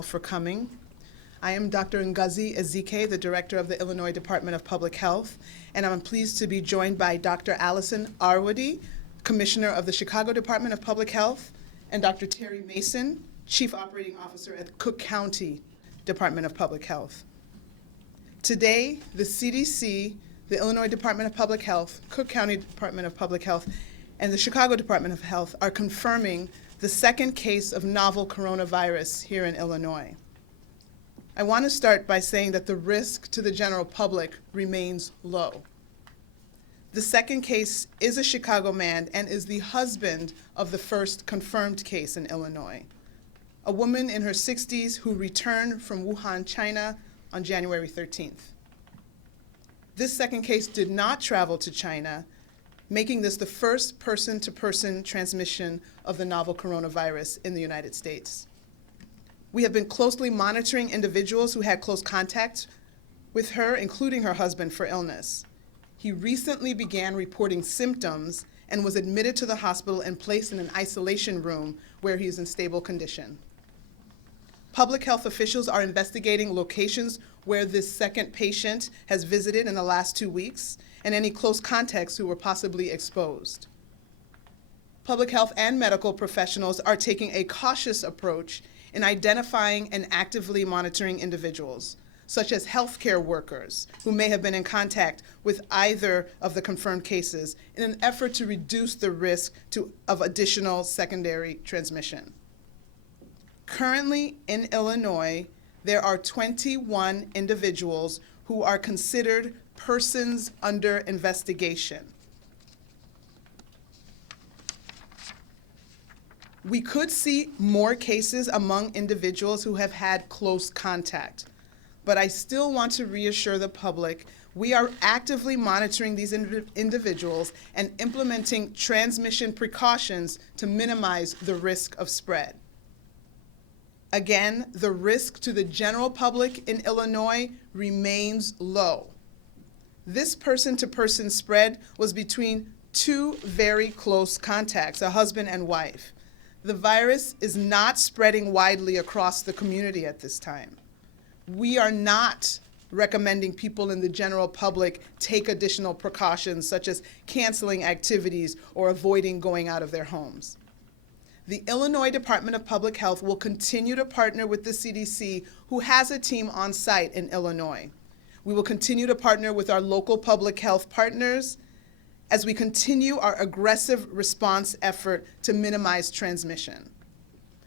all for coming. I am Dr. Ngozi Ezike, the Director of the Illinois Department of Public Health, and I'm pleased to be joined by Dr. Allison Arwady, Commissioner of the Chicago Department of Public Health, and Dr. Terry Mason, Chief Operating Officer at Cook County Department of Public Health. Today, the CDC, the Illinois Department of Public Health, Cook County Department of Public Health, and the Chicago Department of Health are confirming the second case of novel coronavirus here in Illinois. I want to start by saying that the risk to the general public remains low. The second case is a Chicago man and is the husband of the first confirmed case in Illinois, a woman in her 60s who returned from Wuhan, China on January 13th. This second case did not travel to China, making this the first person-to-person transmission of the novel coronavirus in the United States. We have been closely monitoring individuals who had close contact with her, including her husband, for illness. He recently began reporting symptoms and was admitted to the hospital and placed in an isolation room where he is in stable condition. Public health officials are investigating locations where this second patient has visited in the last 2 weeks and any close contacts who were possibly exposed. Public health and medical professionals are taking a cautious approach in identifying and actively monitoring individuals, such as healthcare workers who may have been in contact with either of the confirmed cases in an effort to reduce the risk of additional secondary transmission. Currently in Illinois, there are 21 individuals who are considered persons under investigation. We could see more cases among individuals who have had close contact, but I still want to reassure the public we are actively monitoring these individuals and implementing transmission precautions to minimize the risk of spread. Again, the risk to the general public in Illinois remains low. This person-to-person spread was between two very close contacts, a husband and wife. The virus is not spreading widely across the community at this time. We are not recommending people in the general public take additional precautions, such as canceling activities or avoiding going out of their homes. The Illinois Department of Public Health will continue to partner with the CDC, who has a team on site in Illinois. We will continue to partner with our local public health partners as we continue our aggressive response effort to minimize transmission.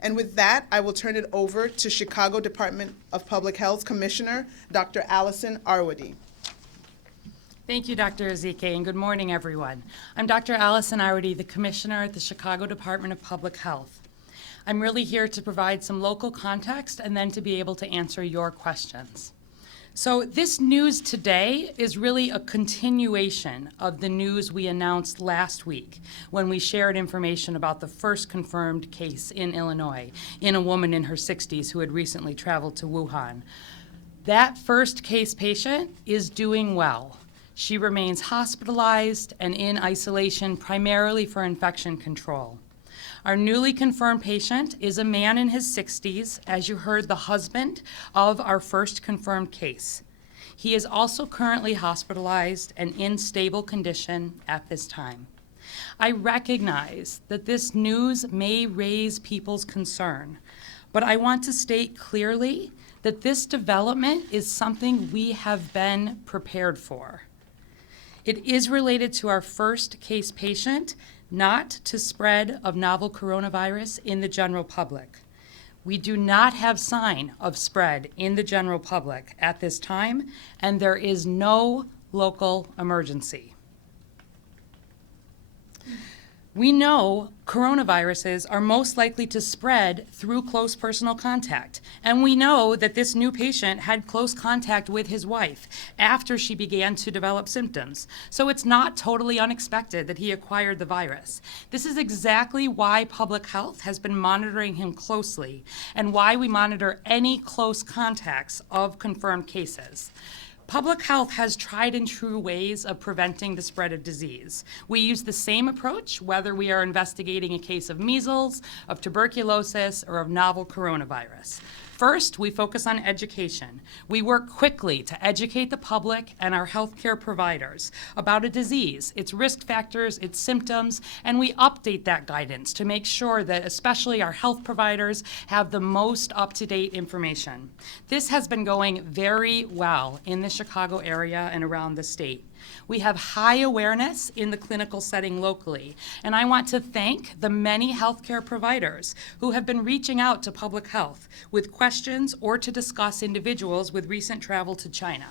And with that, I will turn it over to Chicago Department of Public Health Commissioner, Dr. Allison Arwady. Thank you, Dr. Ezike, and good morning, everyone. I'm Dr. Allison Arwady, the Commissioner at the Chicago Department of Public Health. I'm really here to provide some local context and then to be able to answer your questions. So this news today is really a continuation of the news we announced last week when we shared information about the first confirmed case in Illinois in a woman in her 60s who had recently traveled to Wuhan. That first case patient is doing well. She remains hospitalized and in isolation primarily for infection control. Our newly confirmed patient is a man in his 60s, as you heard, the husband of our first confirmed case. He is also currently hospitalized and in stable condition at this time. I recognize that this news may raise people's concern, but I want to state clearly that this development is something we have been prepared for. It is related to our first case patient, not to spread of novel coronavirus in the general public. We do not have sign of spread in the general public at this time, and there is no local emergency. We know coronaviruses are most likely to spread through close personal contact, and we know that this new patient had close contact with his wife after she began to develop symptoms. So it's not totally unexpected that he acquired the virus. This is exactly why public health has been monitoring him closely and why we monitor any close contacts of confirmed cases. Public health has tried and true ways of preventing the spread of disease. We use the same approach whether we are investigating a case of measles, of tuberculosis, or of novel coronavirus. First, we focus on education. We work quickly to educate the public and our healthcare providers about a disease, its risk factors, its symptoms, and we update that guidance to make sure that especially our health providers have the most up-to-date information. This has been going very well in the Chicago area and around the state. We have high awareness in the clinical setting locally, and I want to thank the many healthcare providers who have been reaching out to public health with questions or to discuss individuals with recent travel to China.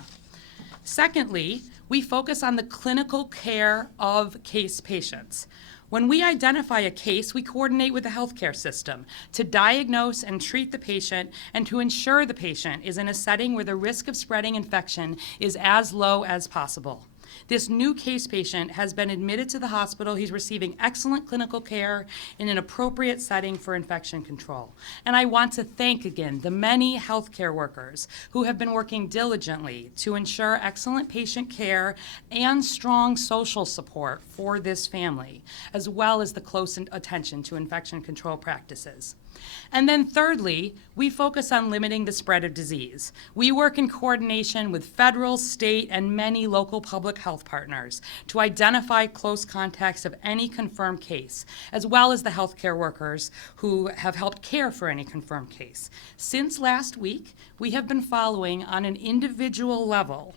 Secondly, we focus on the clinical care of case patients. When we identify a case, we coordinate with the healthcare system to diagnose and treat the patient and to ensure the patient is in a setting where the risk of spreading infection is as low as possible. This new case patient has been admitted to the hospital. He's receiving excellent clinical care in an appropriate setting for infection control. And I want to thank again the many healthcare workers who have been working diligently to ensure excellent patient care and strong social support for this family, as well as the close attention to infection control practices. And then thirdly, we focus on limiting the spread of disease. We work in coordination with federal, state, and many local public health partners to identify close contacts of any confirmed case, as well as the healthcare workers who have helped care for any confirmed case. Since last week, we have been following on an individual level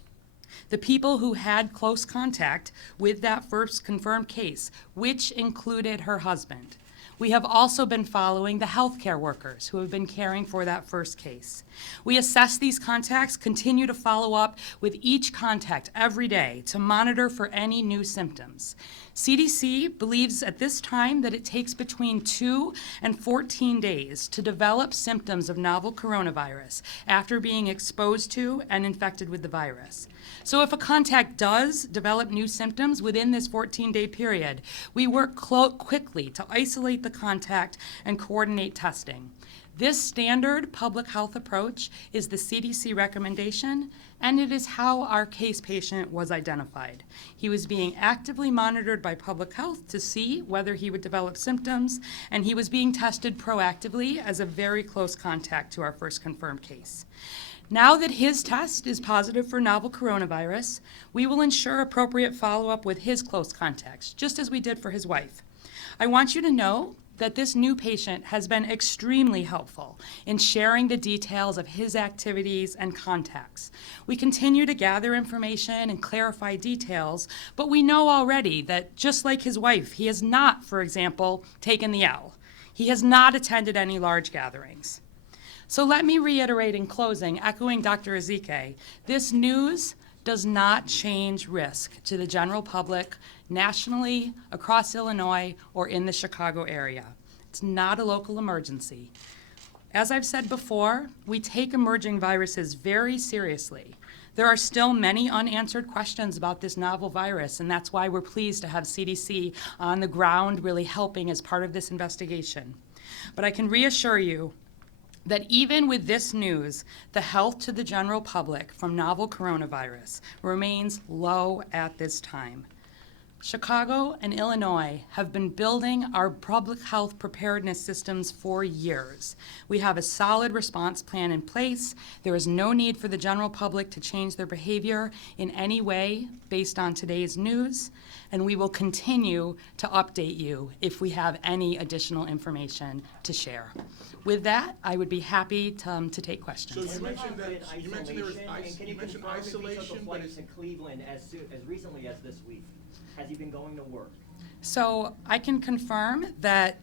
the people who had close contact with that first confirmed case, which included her husband. We have also been following the healthcare workers who have been caring for that first case. We assess these contacts, continue to follow up with each contact every day to monitor for any new symptoms. CDC believes at this time that it takes between 2 and 14 days to develop symptoms of novel coronavirus after being exposed to and infected with the virus. So if a contact does develop new symptoms within this 14-day period, we work quickly to isolate the contact and coordinate testing. This standard public health approach is the CDC recommendation, and it is how our case patient was identified. He was being actively monitored by public health to see whether he would develop symptoms, and he was being tested proactively as a very close contact to our first confirmed case. Now that his test is positive for novel coronavirus, we will ensure appropriate follow-up with his close contacts, just as we did for his wife. I want you to know that this new patient has been extremely helpful in sharing the details of his activities and contacts. We continue to gather information and clarify details, but we know already that just like his wife, he has not, for example, taken the L. He has not attended any large gatherings. So let me reiterate in closing, echoing Dr. Ezike, this news does not change risk to the general public nationally, across Illinois, or in the Chicago area. It's not a local emergency. As I've said before, we take emerging viruses very seriously. There are still many unanswered questions about this novel virus, and that's why we're pleased to have CDC on the ground really helping as part of this investigation. But I can reassure you that even with this news, the health to the general public from novel coronavirus remains low at this time. Chicago and Illinois have been building our public health preparedness systems for years. We have a solid response plan in place. There is no need for the general public to change their behavior in any way based on today's news, and we will continue to update you if we have any additional information to share. With that, I would be happy to take questions. So you mentioned that you mentioned there was Can you mentioned confirm if he took isolation, the but flights in Cleveland as recently as this week? Has he been going to work? So I can confirm that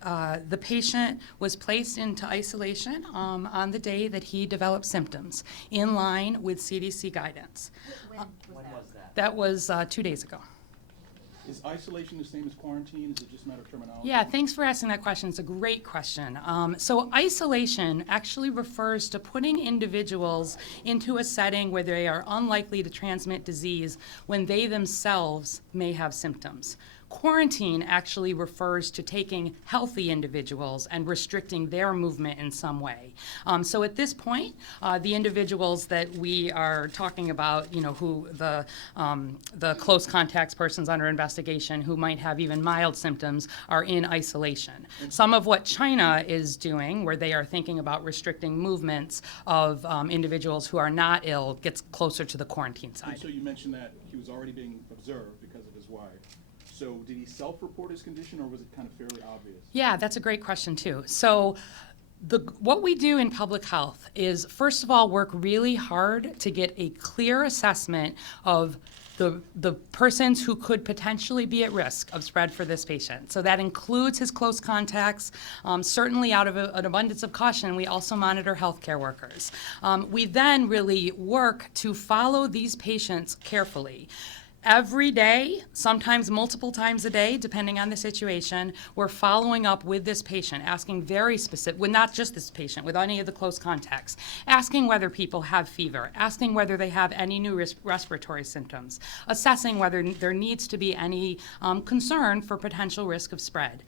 the patient was placed into isolation on the day that he developed symptoms, in line with CDC guidance. When was that? That was 2 days ago. is isolation the same as quarantine? Is it just a matter of terminology? Yeah, thanks for asking that question. It's a great question. So isolation actually refers to putting individuals into a setting where they are unlikely to transmit disease when they themselves may have symptoms. Quarantine actually refers to taking healthy individuals and restricting their movement in some way. So at this point, the individuals that we are talking about, who the close contacts, persons under investigation who might have even mild symptoms, are in isolation. Some of what China is doing, where they are thinking about restricting movements of individuals who are not ill, gets closer to the quarantine And side. so you mentioned that he was already being observed because of his wife. So did he self-report his condition, or was it kind of fairly obvious? Yeah, that's a great question too. So what we do in public health is, first of all, work really hard to get a clear assessment of the persons who could potentially be at risk of spread for this patient. So that includes his close contacts. Certainly out of an abundance of caution, we also monitor healthcare workers. We then really work to follow these patients carefully. Every day, sometimes multiple times a day, depending on the situation, we're following up with this patient, asking very specific, well, not just this patient, with any of the close contacts, asking whether people have fever, asking whether they have any new respiratory symptoms, assessing whether there needs to be any concern for potential risk of spread.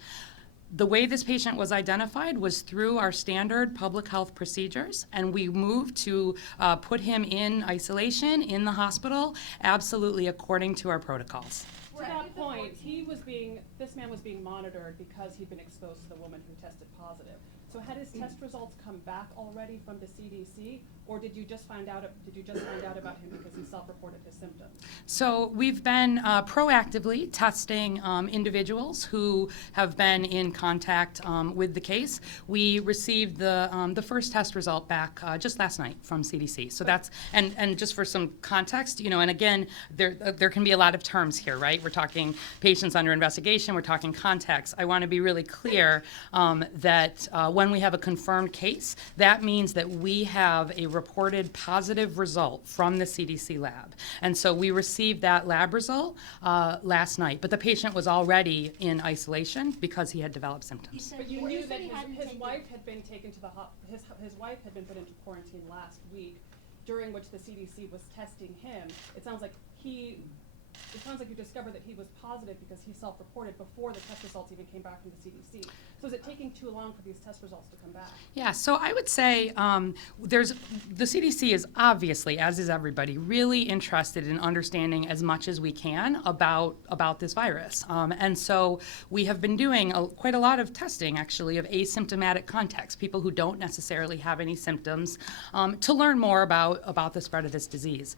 The way this patient was identified was through our standard public health procedures, and we moved to put him in isolation in the hospital, absolutely according to our protocols. To that point, this man was being monitored because he'd been exposed to the woman who tested positive. So had his test results come back already from the CDC, or did you just find out about him because he self-reported his symptoms? So we've been proactively testing individuals who have been in contact with the case. We received the first test result back just last night from CDC. So that's, and just for some context, and again, there can be a lot of terms here, right? We're talking patients under investigation, we're talking contacts. I want to be really clear that when we have a confirmed case, that means that we have a reported positive result from the CDC lab. And so we received that lab result last night, but the patient was already in isolation because he had developed symptoms. But you knew that his wife had been taken to his wife had been put into quarantine last week, during which the CDC was testing him. It sounds like you discovered that he was positive because he self-reported before the test results even came back from the CDC. So is it taking too long for these test results to come back? Yeah, so I would say the CDC is obviously, as is everybody, really interested in understanding as much as we can about this virus. And so we have been doing quite a lot of testing, actually, of asymptomatic contacts, people who don't necessarily have any symptoms, to learn more about the spread of this disease.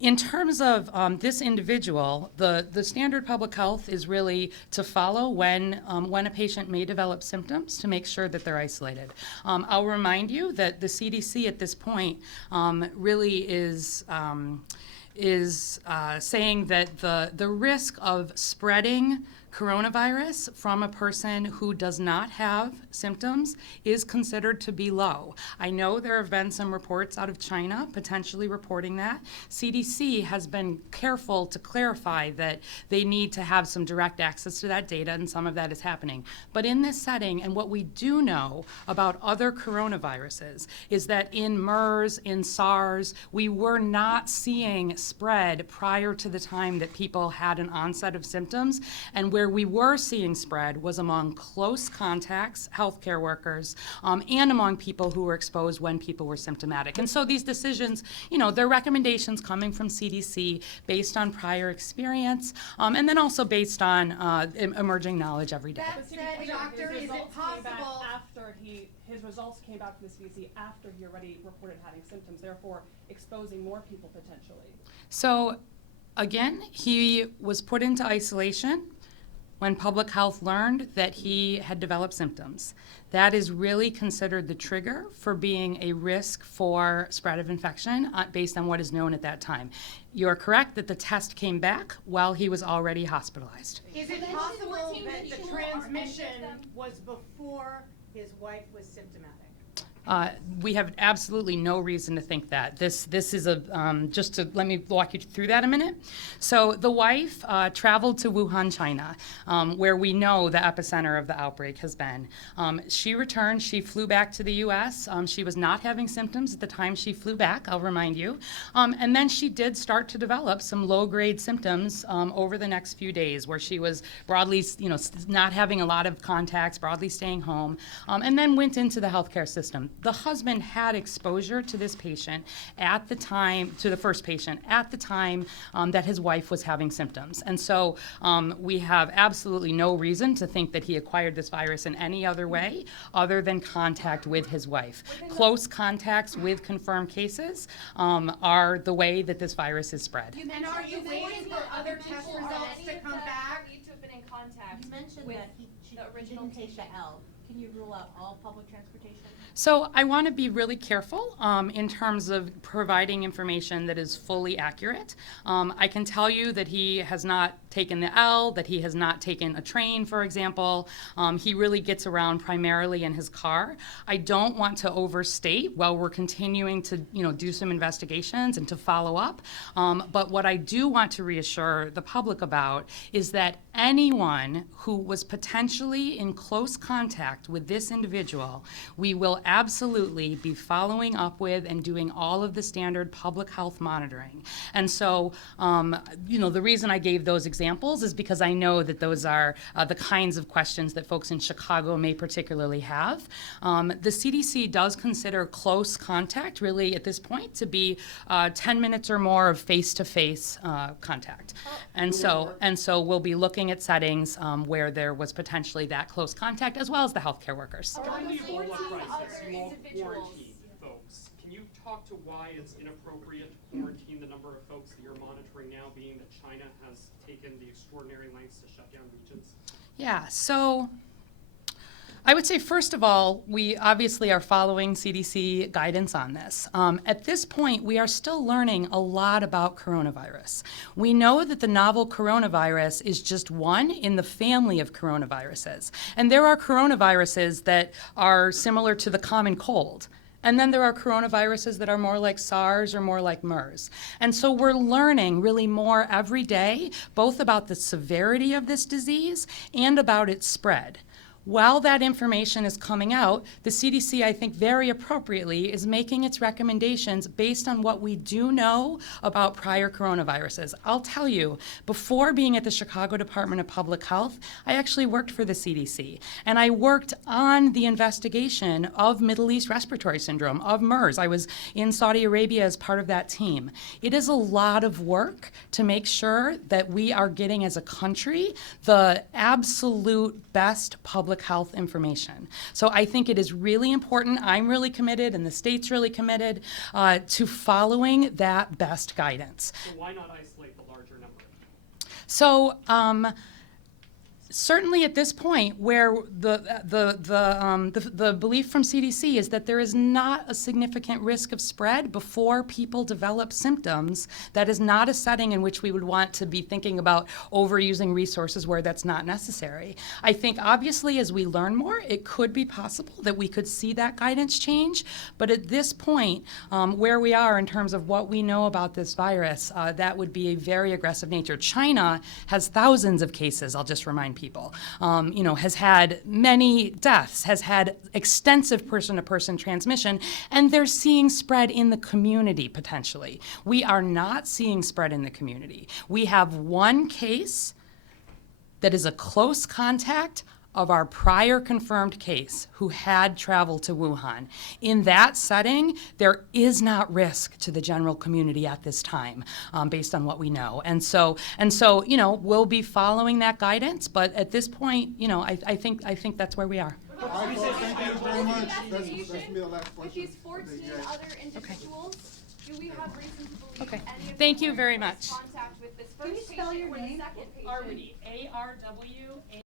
In terms of this individual, the standard public health is really to follow when a patient may develop symptoms to make sure that they're isolated. I'll remind you that the CDC at this point really is saying that the risk of spreading coronavirus from a person who does not have symptoms is considered to be low. I know there have been some reports out of China potentially reporting that. CDC has been careful to clarify that they need to have some direct access to that data, and some of that is happening. But in this setting, and what we do know about other coronaviruses, is that in MERS, in SARS, we were not seeing spread prior to the time that people had an onset of symptoms, and where we were seeing spread was among close contacts, healthcare workers, and among people who were exposed when people were symptomatic. And so these decisions, they're recommendations coming from CDC based on prior experience, and then also based on emerging knowledge every day. That said, doctor, is it possible his results came back from the CDC after he already reported having symptoms, therefore exposing more people potentially? So again, he was put into isolation when public health learned that he had developed symptoms. That is really considered the trigger for being a risk for spread of infection based on what is known at that time. You're correct that the test came back while he was already hospitalized. Is it possible that the transmission was before his wife was symptomatic? We have absolutely no reason to think that. This is just to let me walk you through that a minute. So the wife traveled to Wuhan, China, where we know the epicenter of the outbreak has been. She returned, she flew back to the US. She was not having symptoms at the time she flew back, I'll remind you. And then she did start to develop some low-grade symptoms over the next few days, where she was broadly, not having a lot of contacts, broadly staying home, and then went into the healthcare system. The husband had exposure to this patient at the time, to the first patient, at the time that his wife was having symptoms. And so we have absolutely no reason to think that he acquired this virus in any other way other than contact with his wife. Close contacts with confirmed cases are the way that this virus is spread. And are you waiting for other test results to come back? Need to have been in contact. You mentioned with that he original didn't take the patient. L. Can you rule out all public transportation? So I want to be really careful in terms of providing information that is fully accurate. I can tell you that he has not taken the L, that he has not taken a train, for example. He really gets around primarily in his car. I don't want to overstate while we're continuing to do some investigations and to follow up. But what I do want to reassure the public about is that anyone who was potentially in close contact with this individual, we will absolutely be following up with and doing all of the standard public health monitoring. And so, the reason I gave those examples is because I know that those are the kinds of questions that folks in Chicago may particularly have. The CDC does consider close contact, really at this point, to be 10 minutes or more of face-to-face contact. And so we'll be looking at settings where there was potentially that close contact, as well as the healthcare workers. Around During the the Ebola 14 crisis, other you all individuals. quarantined folks. Can you talk to why it's inappropriate to quarantine the number of folks that you're monitoring now, being that China has taken the extraordinary lengths to shut down regions? Yeah, so I would say, first of all, we obviously are following CDC guidance on this. At this point, we are still learning a lot about coronavirus. We know that the novel coronavirus is just one in the family of coronaviruses. And there are coronaviruses that are similar to the common cold. And then there are coronaviruses that are more like SARS or more like MERS. And so we're learning really more every day, both about the severity of this disease and about its spread. While that information is coming out, the CDC, I think very appropriately, is making its recommendations based on what we do know about prior coronaviruses. I'll tell you, before being at the Chicago Department of Public Health, I actually worked for the CDC. And I worked on the investigation of Middle East respiratory syndrome, of MERS. I was in Saudi Arabia as part of that team. It is a lot of work to make sure that we are getting, as a country, the absolute best public health information. So I think it is really important. I'm really committed, and the state's really committed to following that best guidance. So why not isolate the larger number? So certainly at this point, where the belief from CDC is that there is not a significant risk of spread before people develop symptoms, that is not a setting in which we would want to be thinking about overusing resources where that's not necessary. I think obviously as we learn more, it could be possible that we could see that guidance change, but at this point, where we are in terms of what we know about this virus, that would be a very aggressive nature. China has thousands of cases, I'll just remind people, has had many deaths, has had extensive person-to-person transmission, and they're seeing spread in the community potentially. We are not seeing spread in the community. We have one case that is a close contact of our prior confirmed case who had traveled to Wuhan. In that setting, there is not risk to the general community at this time, based on what we know. And so, we'll be following that guidance, but at this point, I think that's where we are. All right, folks, thank you very much. That's be the last With question. these 14 other individuals, do we have reason to believe Okay. any of them Thank you were very in close much. contact with this Can you first spell patient your or the name? second patient? Arwady, A-R-W-A